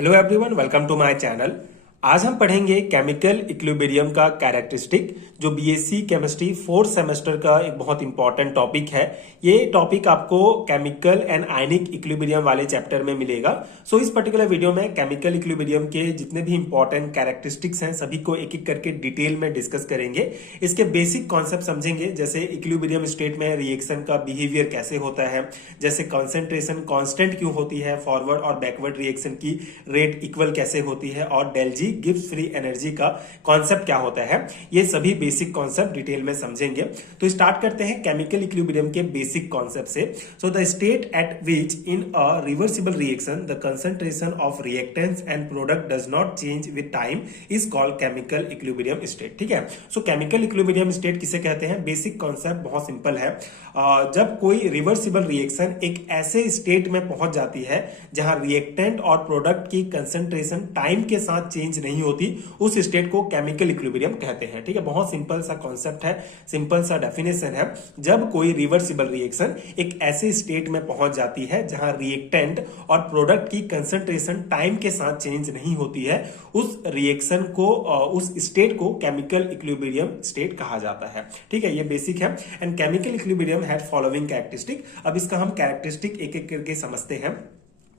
Hello everyone, welcome to my channel. आज हम पढ़ेंगे केमिकल इक्विलिब्रियम का कैरेक्टरिस्टिक, जो बीएससी केमिस्ट्री फोर्थ सेमेस्टर का एक बहुत इंपॉर्टेंट टॉपिक है। ये टॉपिक आपको केमिकल एंड आयनिक इक्विलिब्रियम वाले चैप्टर में मिलेगा। सो इस पर्टिकुलर वीडियो में केमिकल इक्विलिब्रियम के जितने भी इंपॉर्टेंट कैरेक्टरिस्टिक्स हैं सभी को एक एक करके डिटेल में डिस्कस करेंगे। इसके बेसिक कॉन्सेप्ट समझेंगे, जैसे इक्विलिब्रियम स्टेट में रिएक्शन का बिहेवियर कैसे होता है, जैसे कॉन्सेंट्रेशन कांस्टेंट क्यों होती है, फॉरवर्ड और बैकवर्ड रिएक्शन की रेट इक्वल कैसे होती है, और डेल जी गिब्स फ्री एनर्जी का कॉन्सेप्ट क्या होता है। ये सभी बेसिक कॉन्सेप्ट डिटेल में समझेंगे। तो स्टार्ट करते हैं केमिकल इक्विलिब्रियम के बेसिक कॉन्सेप्ट से। So the state eight which in a reversible reaction the concentration of reactants and product does not change with time is called chemical equilibrium state. ठीक है, सो chemical equilibrium state किसे कहते हैं? Basic concept बहुत simple है। जब कोई reversible reaction एक ऐसे स्टेट में पहुंच जाती है जहां रिएक्टेंट और प्रोडक्ट की कंसंट्रेशन टाइम के साथ चेंज नहीं होती, उस स्टेट को केमिकल इक्विलिब्रियम कहते हैं। ठीक है, बहुत सिंपल सा कॉन्सेप्ट है, सिंपल सा डेफिनेशन है। जब कोई रिवर्सिबल रिएक्शन एक ऐसे स्टेट में पहुंच जाती है जहां रिएक्टेंट और प्रोडक्ट की कंसंट्रेशन टाइम के साथ चेंज नहीं होती है, उस रिएक्शन को, उस स्टेट को केमिकल इक्विलिब्रियम स्टेट कहा जाता है। ठीक है, ये बेसिक है। And chemical equilibrium had following characteristic. अब इसका हम कैरेक्टरिस्टिक एक एक करके समझते हैं।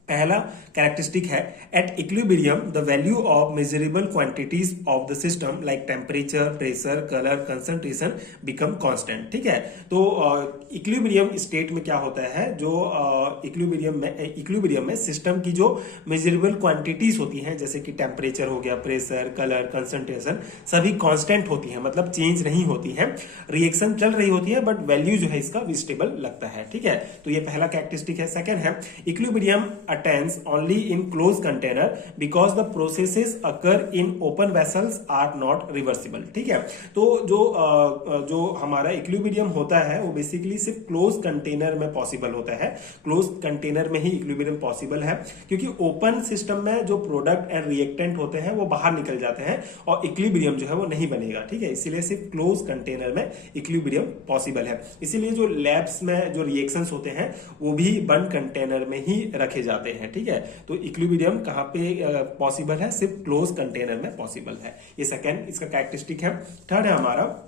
पहला कैरेक्टरिस्टिक है, eight equilibrium the value of measurable quantities of the system like temperature, pressure, colour, concentration become constant. ठीक है, तो इक्विलिब्रियम स्टेट में क्या होता है, जो इक्विलिब्रियम में सिस्टम की जो मेजरेबल क्वांटिटीज होती हैं, जैसे कि टेम्परेचर हो गया, प्रेशर, कलर, कंसंट्रेशन, सभी कांस्टेंट होती हैं, मतलब चेंज नहीं होती है। रिएक्शन चल रही होती है बट वैल्यू जो है इसका स्टेबल लगता है। ठीक है, तो ये पहला कैरेक्टरिस्टिक है। सेकंड है, equilibrium attains only in closed container because the processes occur in open vessels are not reversible। ठीक है, तो जो हमारा इक्विलिब्रियम होता है वो बेसिकली सिर्फ क्लोज कंटेनर में पॉसिबल होता है। क्लोज कंटेनर में ही इक्विलिब्रियम पॉसिबल है, क्योंकि ओपन सिस्टम में जो प्रोडक्ट एंड रिएक्टेंट होते हैं वो बाहर निकल जाते हैं और इक्विलिब्रियम जो है वो नहीं बनेगा। ठीक है, इसीलिए सिर्फ क्लोज कंटेनर में इक्विलिब्रियम पॉसिबल है। इसीलिए जो लैब्स में जो रिएक्शंस होते हैं वो भी बंद कंटेनर में ही रखे जाते हैं। ठीक है, तो इक्विलिब्रियम कहां पे पॉसिबल है? सिर्फ क्लोज कंटेनर में पॉसिबल है। ये सेकंड इसका कैरेक्टरिस्टिक है। थर्ड है हमारा,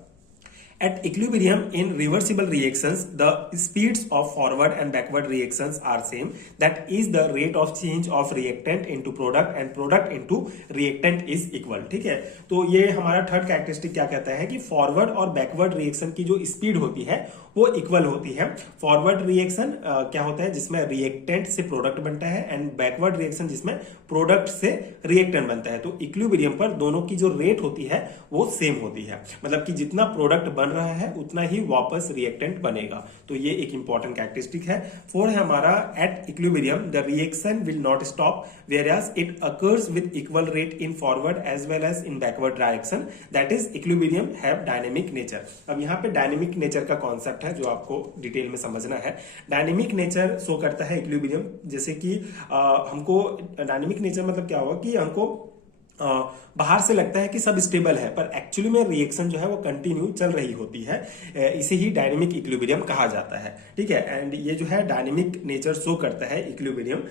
at equilibrium in reversible reactions the speeds of forward and backward reactions are same, that is the rate of change of reactant into product and product into reactant is equal। ठीक है, तो ये हमारा third characteristic क्या कहता है कि forward और बैकवर्ड रिएक्शन की जो स्पीड होती है वो इक्वल होती है। फॉरवर्ड रिएक्शन क्या होता है जिसमें रिएक्टेंट से प्रोडक्ट बनता है, एंड बैकवर्ड रिएक्शन जिसमें प्रोडक्ट से रिएक्टेंट बनता है। तो इक्विलिब्रियम पर दोनों की जो रेट होती है वो सेम होती है, मतलब कि जितना प्रोडक्ट बन रहा है उतना ही वापस रिएक्टेंट बनेगा। तो ये एक इंपॉर्टेंट कैरेक्टरिस्टिक है। फोर्थ है हमारा, eight equilibrium the reaction will not stop whereas it occurs with equal rate in forward as well as in backward direction, that is equilibrium have dynamic nature। अब यहाँ पे डायनेमिक नेचर का concept है जो आपको detail में समझना है। डायनेमिक नेचर शो करता है इक्विलिब्रियम, जैसे कि हमको डायनेमिक नेचर मतलब क्या होगा कि हमको बाहर से लगता है कि सब स्टेबल है, पर एक्चुअली में रिएक्शन जो है वो कंटिन्यू चल रही होती है। इसे ही डायनेमिक इक्विलिब्रियम कहा जाता है। ठीक है, एंड ये जो है डायनेमिक नेचर शो करता है इक्विलिब्रियम।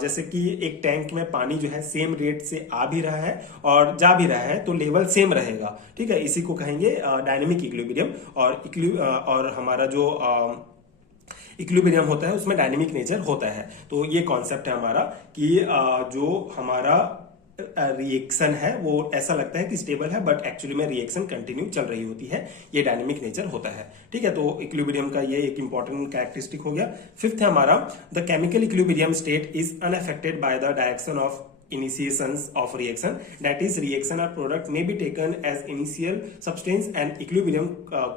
जैसे कि एक टैंक में पानी जो है सेम रेट से आ भी रहा है और जा भी रहा है, तो लेवल सेम रहेगा। ठीक है, इसी को कहेंगे डायनेमिक इक्विलिब्रियम। और हमारा जो इक्विलिब्रियम होता है उसमें डायनेमिक नेचर होता है। तो ये कॉन्सेप्ट है हमारा कि जो हमारा रिएक्शन है वो ऐसा लगता है कि स्टेबल है बट एक्चुअली में रिएक्शन कंटिन्यू चल रही होती है। ये डायनेमिक नेचर होता है। ठीक है, तो इक्विलिब्रियम का ये एक इंपॉर्टेंट कैरेक्टरिस्टिक हो गया। फिफ्थ है हमारा, the chemical equilibrium state is unaffected by the direction of initiations of reaction, that is reaction or product may be taken as initial substance and equilibrium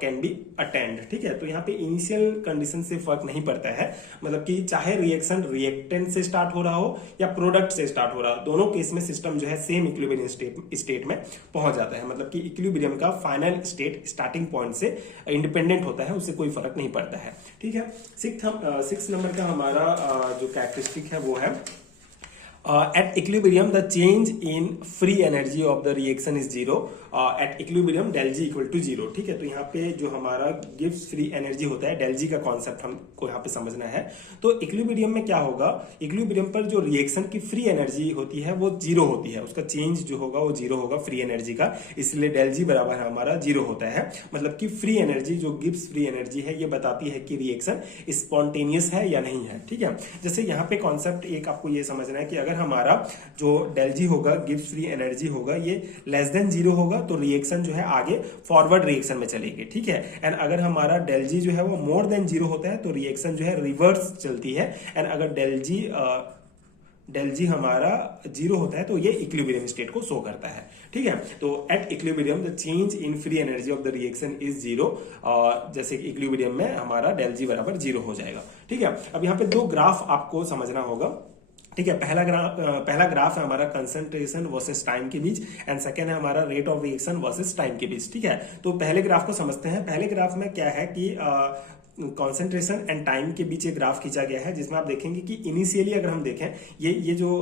can be attained। ठीक है, तो यहाँ पे initial condition से फर्क नहीं पड़ता है, मतलब कि चाहे रिएक्शन रिएक्टेंट से स्टार्ट हो रहा हो या प्रोडक्ट से स्टार्ट हो रहा हो, दोनों केस में सिस्टम जो है सेम इक्विलिब्रियम स्टेट में पहुंच जाता है। मतलब कि इक्विलिब्रियम का फाइनल स्टेट स्टार्टिंग पॉइंट से इंडिपेंडेंट होता है, उससे कोई फर्क नहीं पड़ता है। ठीक है, सिक्स नंबर का हमारा जो कैरेक्टरिस्टिक है वो है, At equilibrium, the change in free energy of the reaction is zero. At equilibrium, del G equal to zero. ठीक है, तो यहाँ पे जो हमारा गिब्स फ्री एनर्जी होता है, del G का कॉन्सेप्ट हमको यहाँ पे समझना है। तो इक्विलिब्रियम में क्या होगा, इक्विलिब्रियम पर जो रिएक्शन की फ्री एनर्जी होती है वो जीरो होती है, उसका चेंज जो होगा वो जीरो होगा फ्री एनर्जी का, इसलिए del G बराबर हमारा जीरो होता है। मतलब कि फ्री एनर्जी जो गिब्स फ्री एनर्जी है ये बताती है कि रिएक्शन स्पॉन्टेनियस है या नहीं है। ठीक है, जैसे यहाँ पे कॉन्सेप्ट एक आपको ये समझना है कि अगर हमारा जो del G होगा, गिब्स फ्री एनर्जी होगा, ये लेस देन जीरो होगा तो रिएक्शन जो है आगे फॉरवर्ड रिएक्शन में चलेगी। ठीक है, एंड अगर हमारा del G जो है वो मोर देन जीरो होता है तो रिएक्शन जो है रिवर्स चलती है। एंड अगर del G हमारा जीरो होता है तो ये इक्विलिब्रियम स्टेट को शो करता है। ठीक है, तो eight equilibrium the change in free energy of the reaction is zero, जैसे कि इक्विलिब्रियम में हमारा del G बराबर जीरो हो जाएगा। ठीक है, अब यहाँ पे दो ग्राफ आपको समझना होगा। ठीक है, पहला ग्राफ है हमारा कंसंट्रेशन वर्सेस टाइम के बीच, एंड सेकेंड है हमारा rate of reaction versus time के बीच। ठीक है, तो पहले ग्राफ को समझते हैं। पहले ग्राफ में क्या है कि कॉन्सेंट्रेशन एंड टाइम के बीच एक ग्राफ खींचा गया है, जिसमें आप देखेंगे कि इनिशियली अगर हम देखें ये जो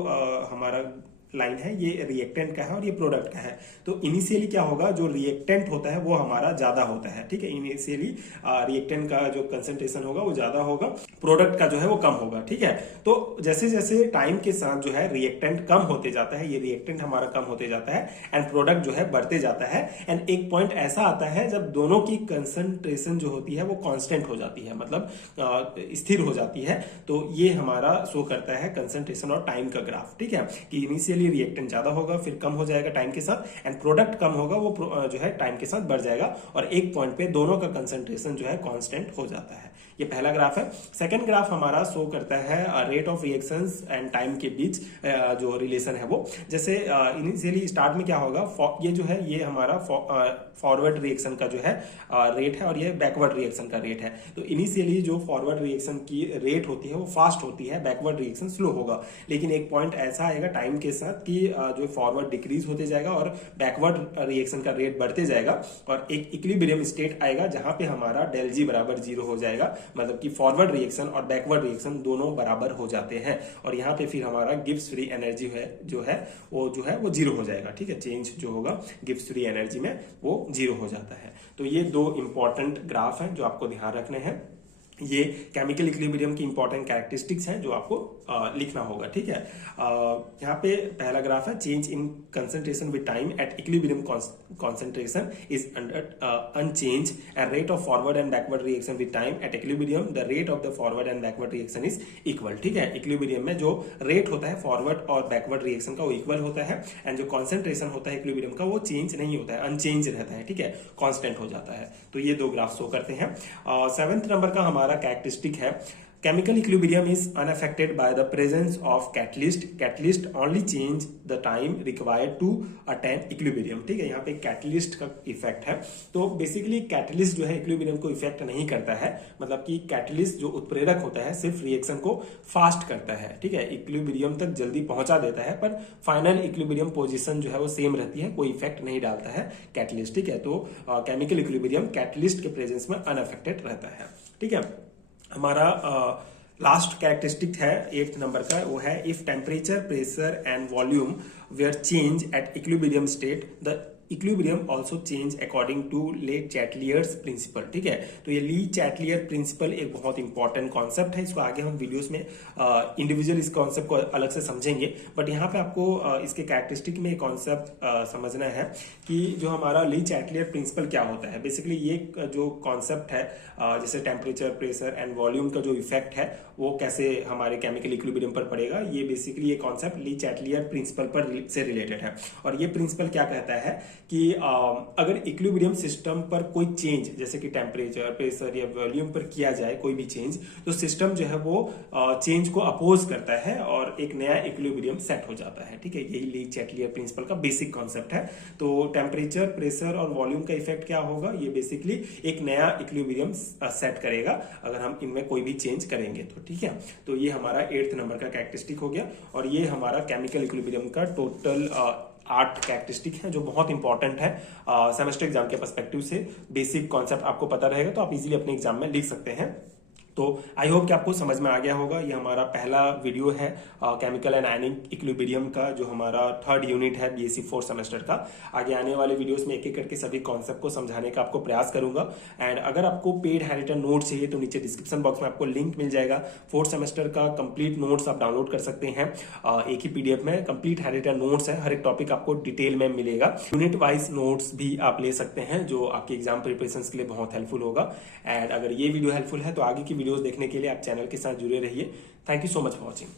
हमारा लाइन है ये रिएक्टेंट का है और ये प्रोडक्ट का है। तो इनिशियली क्या होगा, जो रिएक्टेंट होता है वो हमारा ज्यादा होता है। ठीक है, इनिशियली रिएक्टेंट का जो कंसंट्रेशन होगा वो ज्यादा होगा, प्रोडक्ट का जो है वो कम होगा। ठीक है, तो जैसे जैसे टाइम के साथ जो है रिएक्टेंट कम होते जाता है, ये रिएक्टेंट हमारा कम होते जाता है एंड प्रोडक्ट जो है बढ़ते जाता है। एंड एक पॉइंट ऐसा आता है जब दोनों की कंसंट्रेशन जो होती है वो कांस्टेंट हो जाती है, मतलब स्थिर हो जाती है। तो ये हमारा शो करता है कंसंट्रेशन और टाइम का ग्राफ। ठीक है, कि इनिशियली रिएक्टेंट ज्यादा होगा, फिर कम हो जाएगा टाइम के साथ, एंड प्रोडक्ट कम होगा, वो जो है टाइम के साथ बढ़ जाएगा, और एक पॉइंट पे दोनों का कंसंट्रेशन जो है कांस्टेंट हो जाता है। ये पहला ग्राफ है। सेकंड ग्राफ हमारा शो करता है rate of reactions and time के बीच जो रिलेशन है वो। जैसे इनिशियली स्टार्ट में क्या होगा, ये जो है ये हमारा फॉरवर्ड रिएक्शन का जो है रेट है और ये बैकवर्ड रिएक्शन का रेट है। तो इनिशियली जो फॉरवर्ड रिएक्शन की रेट होती है वो फास्ट होती है, बैकवर्ड रिएक्शन स्लो होगा। लेकिन एक पॉइंट ऐसा आएगा टाइम के साथ कि जो फॉरवर्ड डिक्रीज होते जाएगा और बैकवर्ड रिएक्शन का रेट बढ़ते जाएगा, और एक इक्विलिब्रियम स्टेट आएगा जहां पे हमारा del G बराबर जीरो हो जाएगा, मतलब कि फॉरवर्ड रिएक्शन और बैकवर्ड रिएक्शन दोनों बराबर हो जाते हैं, और यहाँ पे फिर हमारा गिब्स फ्री एनर्जी जो है वो जीरो हो जाएगा। ठीक है, चेंज जो होगा गिब्स फ्री एनर्जी में वो जीरो हो जाता है। तो ये दो इंपॉर्टेंट ग्राफ हैं जो आपको ध्यान रखने हैं। ये केमिकल इक्विलिब्रियम की इंपॉर्टेंट कैरेक्टरिस्टिक्स हैं जो आपको लिखना होगा। ठीक है, यहाँ पे पहला ग्राफ है change in concentration with time at equilibrium concentration is unchange and rate of forward and backward reaction with time at equilibrium the rate of the forward and backward reaction is equal. ठीक है, equilibrium में जो rate होता है forward और backward reaction का वो equal होता है, एंड जो कॉन्सेंट्रेशन होता है इक्विलिब्रियम का वो चेंज नहीं होता है, अनचेंज रहता है। ठीक है, कांस्टेंट हो जाता है। तो ये दो ग्राफ शो करते हैं। 7th नंबर का हमारा कैरेक्टरिस्टिक है chemical equilibrium is unaffected by the presence of catalyst only change the time required to attain equilibrium। ठीक है, यहाँ पे कैटलिस्ट का इफेक्ट है। तो बेसिकली कैटलिस्ट जो है इक्विलिब्रियम को इफेक्ट नहीं करता है, मतलब कि कैटलिस्ट जो उत्प्रेरक होता है सिर्फ रिएक्शन को फास्ट करता है। ठीक है, इक्विलिब्रियम तक जल्दी पहुंचा देता है, पर फाइनल इक्विलिब्रियम पोजीशन जो है वो सेम रहती है, कोई इफेक्ट नहीं डालता है कैटलिस्ट। ठीक है, तो केमिकल इक्विलिब्रियम कैटलिस्ट के प्रेजेंस में अनअफेक्टेड रहता है। ठीक है, हमारा लास्ट कैरेक्टरिस्टिक है 8th नंबर का, वो है if temperature pressure and volume were change at equilibrium state the equilibrium also change according to Le Chatelier's principal. ठीक है, तो ये ली चैटलियर प्रिंसिपल एक बहुत इंपॉर्टेंट कॉन्सेप्ट है। इसको आगे हम वीडियोस में इंडिविजुअल इस कॉन्सेप्ट को अलग से समझेंगे, बट यहाँ पे आपको इसके कैरेक्टरिस्टिक में कॉन्सेप्ट समझना है कि जो हमारा ली चैटलियर प्रिंसिपल क्या होता है। बेसिकली ये जो कॉन्सेप्ट है जैसे टेम्परेचर प्रेशर एंड वॉल्यूम का जो इफेक्ट है वो कैसे हमारे केमिकल इक्विलिब्रियम पर पड़ेगा, ये बेसिकली ये कॉन्सेप्ट ली चैटलियर प्रिंसिपल पर से रिलेटेड है। और ये प्रिंसिपल क्या कहता है कि अगर इक्विलिब्रियम सिस्टम पर कोई चेंज जैसे कि टेम्परेचर प्रेशर या वॉल्यूम पर किया जाए कोई भी चेंज, तो सिस्टम जो है वो चेंज को अपोज करता है और एक नया इक्विलिब्रियम सेट हो जाता है। ठीक है, यही ली चैटलियर प्रिंसिपल का बेसिक कॉन्सेप्ट है। तो टेम्परेचर प्रेशर और वॉल्यूम का इफेक्ट क्या होगा, ये बेसिकली एक नया इक्विलिब्रियम सेट करेगा अगर हम इनमें कोई भी चेंज करेंगे तो। ठीक है, तो ये हमारा 8th नंबर का कैरेक्टरिस्टिक हो गया, और ये हमारा केमिकल इक्विलिब्रियम का टोटल 8 कैरेक्टरिस्टिक है जो बहुत इंपॉर्टेंट है सेमेस्टर एग्जाम के पर्सपेक्टिव से। बेसिक कॉन्सेप्ट आपको पता रहेगा तो आप इजीली अपने एग्जाम में लिख सकते हैं। तो आई होप कि आपको समझ में आ गया होगा। ये हमारा पहला वीडियो है केमिकल एंड आयनिक इक्विलिब्रियम का, जो हमारा 3rd यूनिट है बीएससी 4th सेमेस्टर का। आगे आने वाले वीडियोस में एक एक करके सभी कॉन्सेप्ट को समझाने का आपको प्रयास करूंगा। एंड अगर आपको पेड हैंडरिटन नोट चाहिए तो नीचे डिस्क्रिप्शन बॉक्स में आपको लिंक मिल जाएगा। 4th सेमेस्टर का कंप्लीट नोट्स आप डाउनलोड कर सकते हैं। एक ही पीडीएफ में कंप्लीट हैंडरिटन नोट्स है, हर एक टॉपिक आपको डिटेल में मिलेगा। यूनिट वाइज नोट्स भी आप ले सकते हैं, जो आपके एग्जाम प्रिपरेशन के लिए बहुत हेल्पफुल होगा। एंड अगर ये वीडियो हेल्पफुल है तो आगे की वीडियोस देखने के लिए आप चैनल के साथ जुड़े रहिए। Thank you so much for watching.